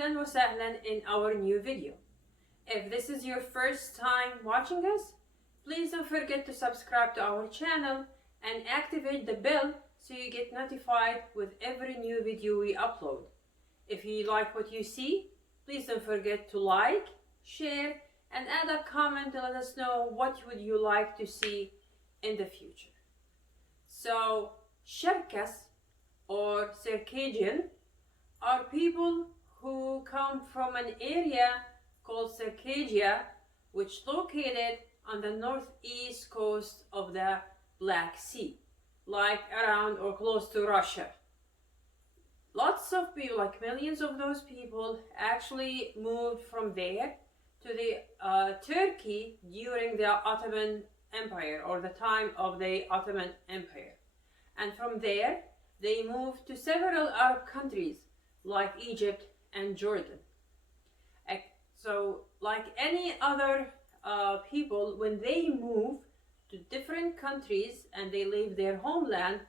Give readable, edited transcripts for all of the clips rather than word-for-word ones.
أهلا وسهلا in our new video. If this is your first time watching us, please don't forget to subscribe to our channel and activate the bell so you get notified with every new video we upload. If you like what you see, please don't forget to like, share, and add a comment to let us know what would you like to see in the future. So, Sharkas or Circassian are people who come from an area called Sharkaseyyah, which is located on the northeast coast of the Black Sea, like around or close to Russia. Lots of people, like millions of those people, actually moved from there to the Turkey during the Ottoman Empire, or the time of the Ottoman Empire. And from there, they moved to several Arab countries like Egypt and Jordan. So, like any other people, when they move to different countries and they leave their homeland,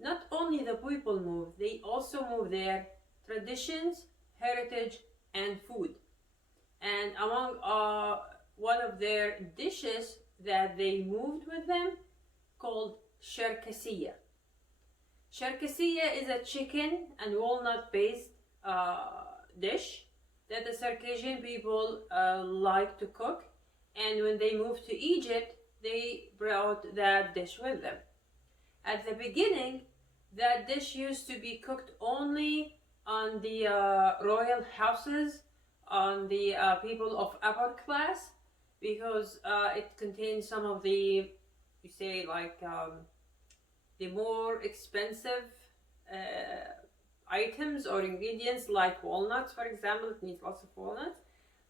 not only the people move, they also move their traditions, heritage, and food. And among one of their dishes that they moved with them, called Sharkaseyyah. Sharkaseyyah is a chicken and walnut based dish that the Circassian people like to cook, and when they moved to Egypt, they brought that dish with them. At the beginning, that dish used to be cooked only on the royal houses, on the people of upper class, because it contains some of the, you say, like the more expensive items or ingredients, like walnuts, for example. It needs lots of walnuts.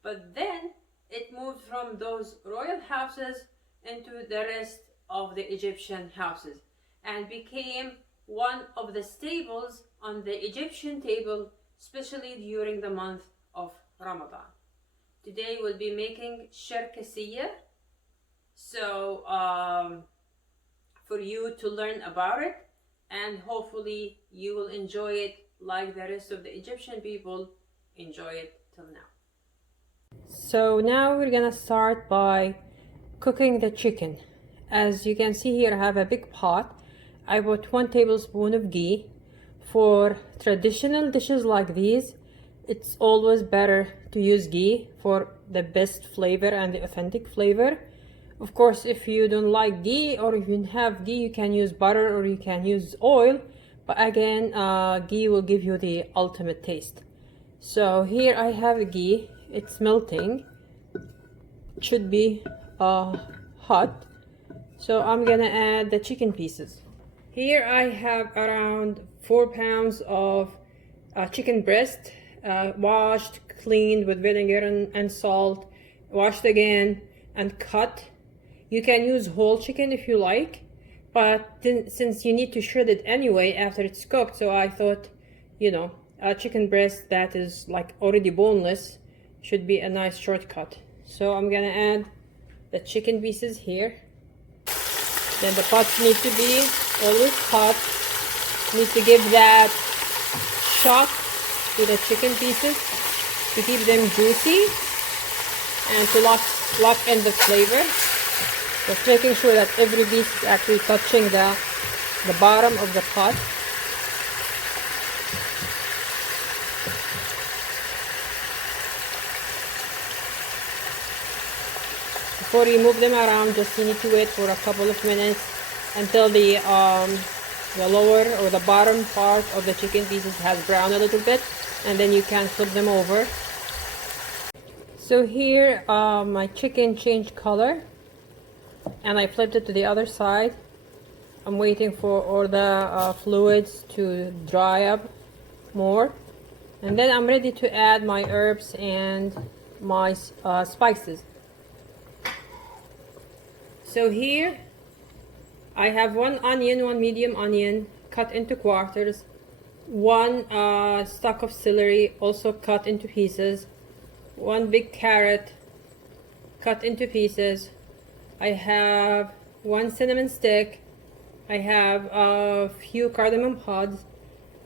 But then it moved from those royal houses into the rest of the Egyptian houses and became one of the staples on the Egyptian table, especially during the month of Ramadan. Today we'll be making Sharkaseyyah, so for you to learn about it, and hopefully you will enjoy it like the rest of the Egyptian people enjoy it till now. So now we're gonna start by cooking the chicken. As you can see here, I have a big pot. I put 1 tablespoon of ghee. For traditional dishes like these, it's always better to use ghee for the best flavor and the authentic flavor. Of course, if you don't like ghee, or if you have ghee, you can use butter or you can use oil. But again, ghee will give you the ultimate taste. So here I have ghee. It's melting. It should be hot. So I'm gonna add the chicken pieces. Here I have around 4 pounds of chicken breast, washed, cleaned with vinegar and salt, washed again and cut. You can use whole chicken if you like, but since you need to shred it anyway after it's cooked, so I thought, you know, a chicken breast that is like already boneless should be a nice shortcut. So I'm gonna add the chicken pieces here. Then the pots need to be always hot. Need to give that shock to the chicken pieces to keep them juicy and to lock in the flavor. Just making sure that every piece is actually touching the bottom of the pot. Before you move them around, just you need to wait for a couple of minutes until the lower or the bottom part of the chicken pieces has browned a little bit, and then you can flip them over. So here my chicken changed color, and I flipped it to the other side. I'm waiting for all the fluids to dry up more, and then I'm ready to add my herbs and my spices. So here I have 1 onion, 1 medium onion cut into quarters, 1 stalk of celery also cut into pieces, 1 big carrot cut into pieces. I have 1 cinnamon stick. I have a few cardamom pods.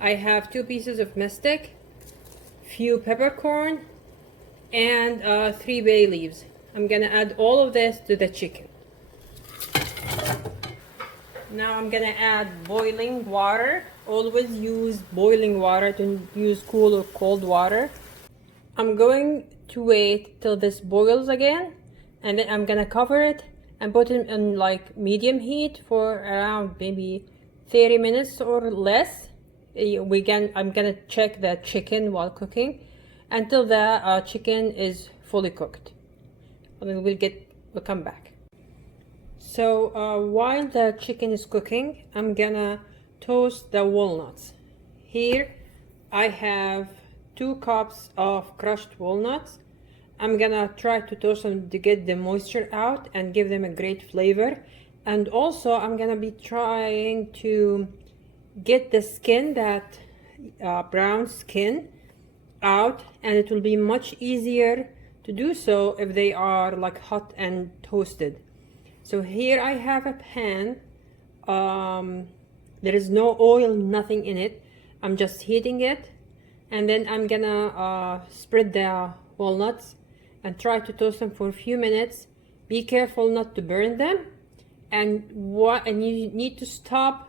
I have 2 pieces of mastic, few peppercorn, and 3 bay leaves. I'm gonna add all of this to the chicken. Now I'm gonna add boiling water. Always use boiling water, to use cool or cold water. I'm going to wait till this boils again, and then I'm gonna cover it and put it in like medium heat for around maybe 30 minutes or less. I'm gonna check the chicken while cooking until the chicken is fully cooked, and then we'll come back. So while the chicken is cooking, I'm gonna toast the walnuts. Here I have 2 cups of crushed walnuts. I'm gonna try to toast them to get the moisture out and give them a great flavor. And also I'm gonna be trying to get the skin, that brown skin, out, and it will be much easier to do so if they are like hot and toasted. So here I have a pan. There is no oil, nothing in it. I'm just heating it, and then I'm gonna spread the walnuts and try to toast them for a few minutes. Be careful not to burn them, and you need to stop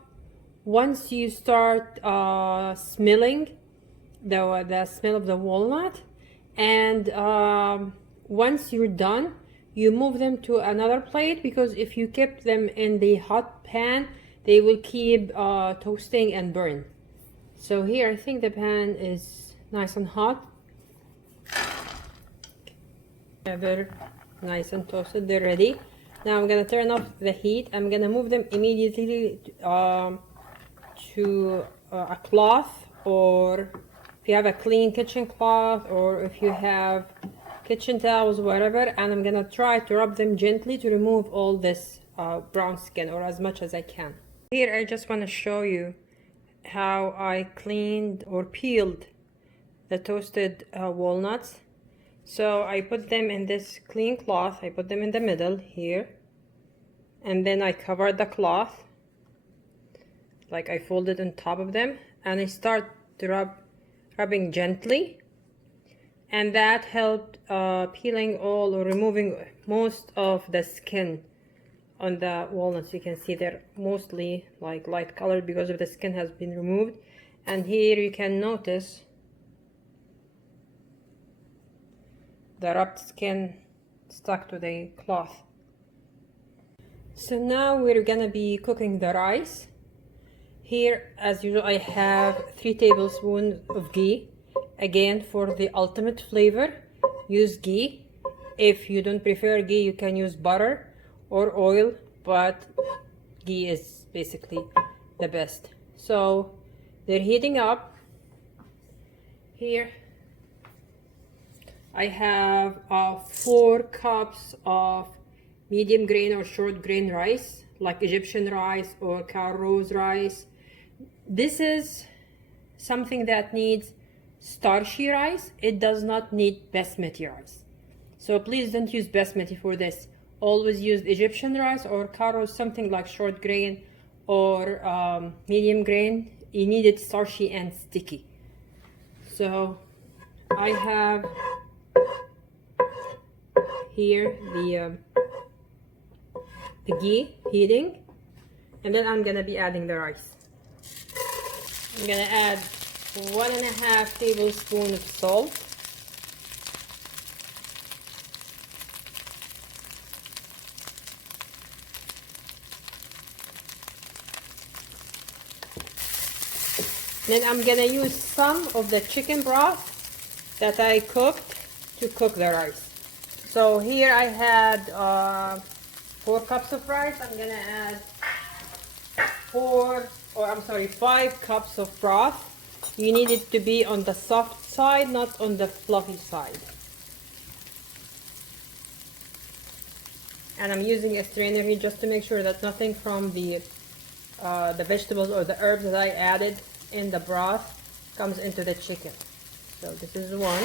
once you start smelling the smell of the walnut. And once you're done, you move them to another plate, because if you keep them in the hot pan, they will keep toasting and burn. So here I think the pan is nice and hot. They're nice and toasted, they're ready. Now I'm gonna turn off the heat. I'm gonna move them immediately to a cloth, or if you have a clean kitchen cloth, or if you have kitchen towels, whatever, and I'm gonna try to rub them gently to remove all this brown skin, or as much as I can. Here I just want to show you how I cleaned or peeled the toasted walnuts. So I put them in this clean cloth. I put them in the middle here, and then I covered the cloth, like I folded on top of them, and I start to rubbing gently, and that helped peeling all or removing most of the skin on the walnuts. You can see they're mostly like light colored because of the skin has been removed. And here you can notice the rubbed skin stuck to the cloth. So now we're gonna be cooking the rice. Here, as usual, I have 3 tablespoons of ghee. Again, for the ultimate flavor, use ghee. If you don't prefer ghee, you can use butter or oil, but ghee is basically the best. So they're heating up. Here I have 4 cups of medium grain or short grain rice, like Egyptian rice or cow rose rice. This is something that needs starchy rice. It does not need basmati rice. So please don't use basmati for this. Always use Egyptian rice or cow rose, something like short grain or medium grain. You need it starchy and sticky. So I have here the ghee heating, and then I'm gonna be adding the rice. I'm gonna add 1.5 tablespoons of salt. Then I'm gonna use some of the chicken broth that I cooked to cook the rice. So here I had 4 cups of rice. I'm gonna add 5 cups of broth. You need it to be on the soft side, not on the fluffy side. And I'm using a strainer here just to make sure that nothing from the vegetables or the herbs that I added in the broth comes into the chicken. So this is 1.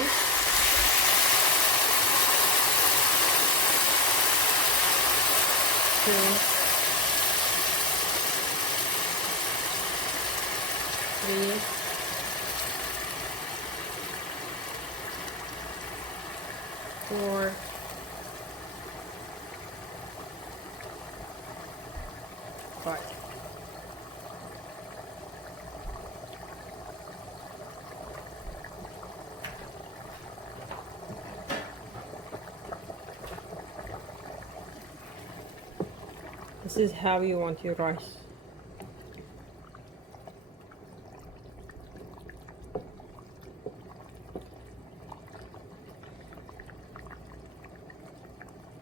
2, 3, 4, 5. This is how you want your rice.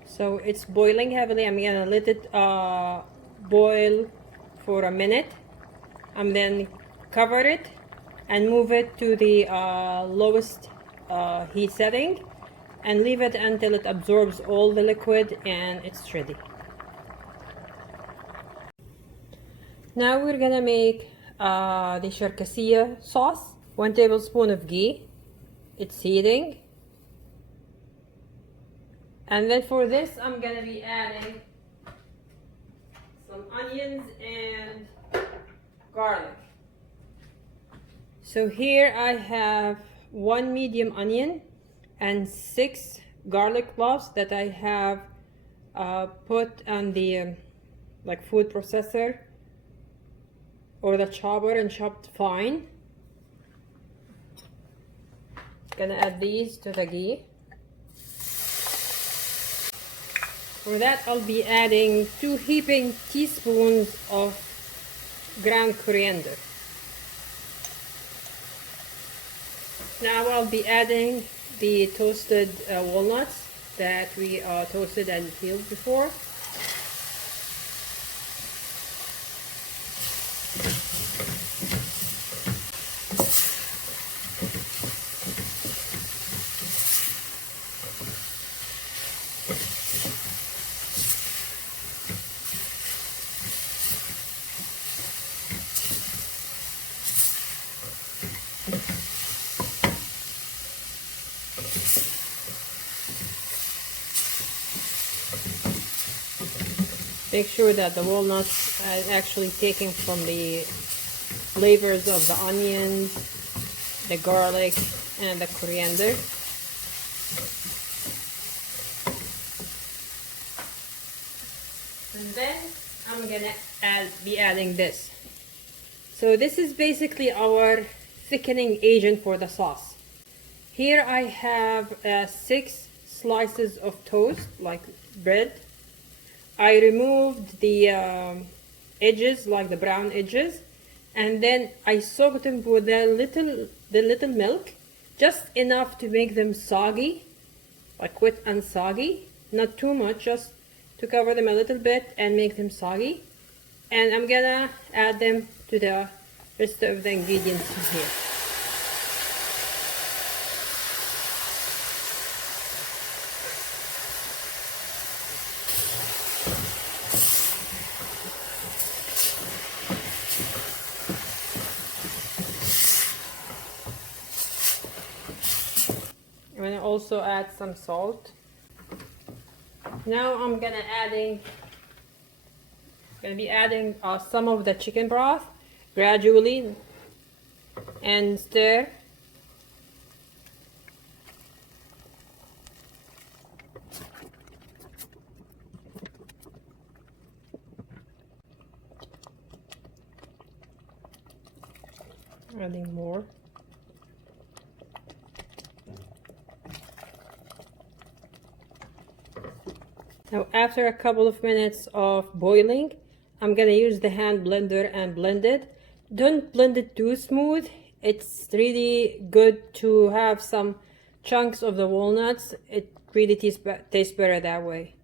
So it's boiling heavily. I'm gonna let it boil for a minute. I'm then cover it and move it to the lowest heat setting and leave it until it absorbs all the liquid and it's ready. Now we're gonna make the Sharkaseyyah sauce. 1 tablespoon of ghee. It's heating. And then for this, I'm gonna be adding some onions and garlic. So here I have 1 medium onion and 6 garlic cloves that I have put on the like food processor or the chopper and chopped fine. Gonna add these to the ghee. For that, I'll be adding 2 heaping teaspoons of ground coriander. Now I'll be adding the toasted walnuts that we toasted and peeled before. Make sure that the walnuts are actually taken from the flavors of the onions, the garlic, and the coriander. And then I'm gonna be adding this. So this is basically our thickening agent for the sauce. Here I have 6 slices of toast, like bread. I removed the edges, like the brown edges, and then I soaked them with the little milk, just enough to make them soggy, like wet and soggy, not too much, just to cover them a little bit and make them soggy. And I'm gonna add them to the rest of the ingredients here. I'm gonna also add some salt. Now I'm gonna be adding some of the chicken broth gradually and stir. Adding more. Now after a couple of minutes of boiling, I'm gonna use the hand blender and blend it. Don't blend it too smooth. It's really good to have some chunks of the walnuts. It really tastes better that way.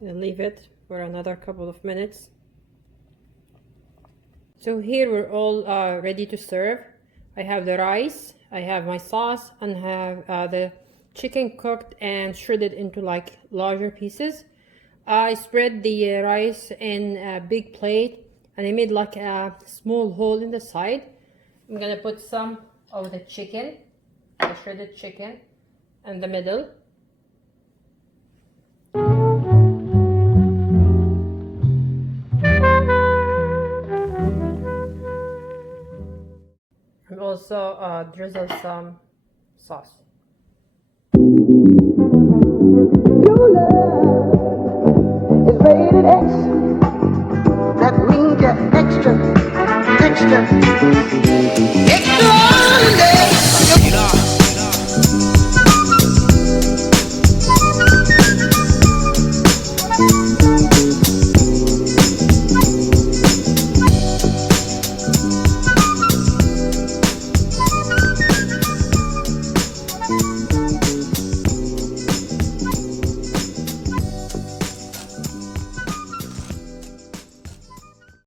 And leave it for another couple of minutes. So here we're all ready to serve. I have the rice, I have my sauce, and have the chicken cooked and shredded into like larger pieces. I spread the rice in a big plate and I made like a small hole in the side. I'm gonna put some of the chicken, the shredded chicken, in the middle. also drizzle some sauce.